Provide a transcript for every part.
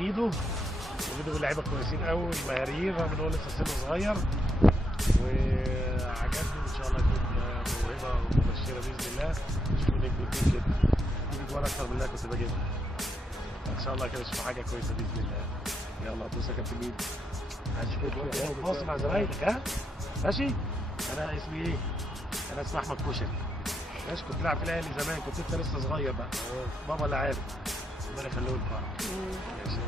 ميدو لعيبه كويسين قوي مهاريين رغم ان هو لسه سنه صغير، وعجبني ان شاء الله يكون موهبه مبشره باذن الله. نشوف نجم كبير كده يجي ورا اكتر من اللي كنت بجيبها. ان شاء الله كده نشوف حاجه كويسه باذن الله. يلا دوس يا كابتن ميدو. هنشوف بص مع زمايلك. ها ماشي. انا اسمي ايه؟ انا اسمي احمد كشري. ماشي. كنت لاعب في الاهلي زمان، كنت انت لسه صغير بقى، بابا اللي عارف. ربنا يخليه لك. ماشي.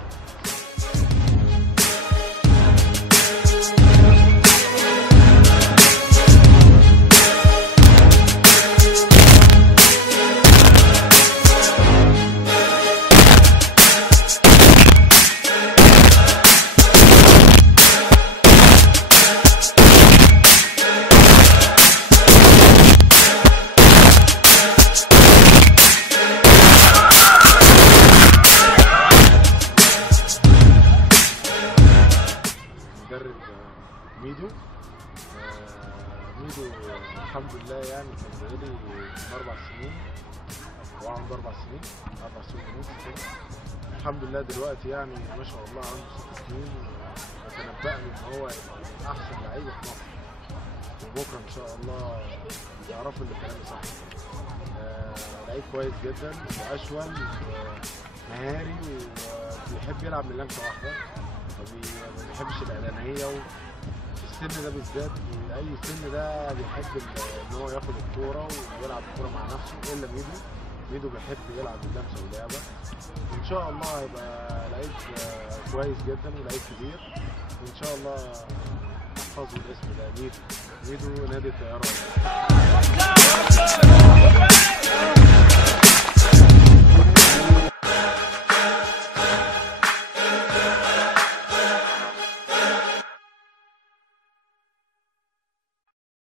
مدرب ميدو. ميدو الحمد لله يعني كان بقالي 4 سنين، هو عنده 4 سنين 4 سنين ونص كده. الحمد لله دلوقتي يعني ما شاء الله عنده 6 سنين، وتنبأني ان هو احسن لعيب في مصر، وبكره ان شاء الله يعرفوا اللي كلامي صح. لعيب كويس جدا واشول ومهاري وبيحب يلعب من لمسه واحده، ما بيحبش الاعلانيه، وفي السن ده بالذات اي سن ده بيحب ان هو ياخد الكوره ويلعب الكوره مع نفسه، الا ميدو. ميدو بيحب يلعب اللمسه واللعبه. ان شاء الله هيبقى لعيب كويس جدا ولعيب كبير، وان شاء الله احفظوا الاسم ده. ميدو نادي الطيران.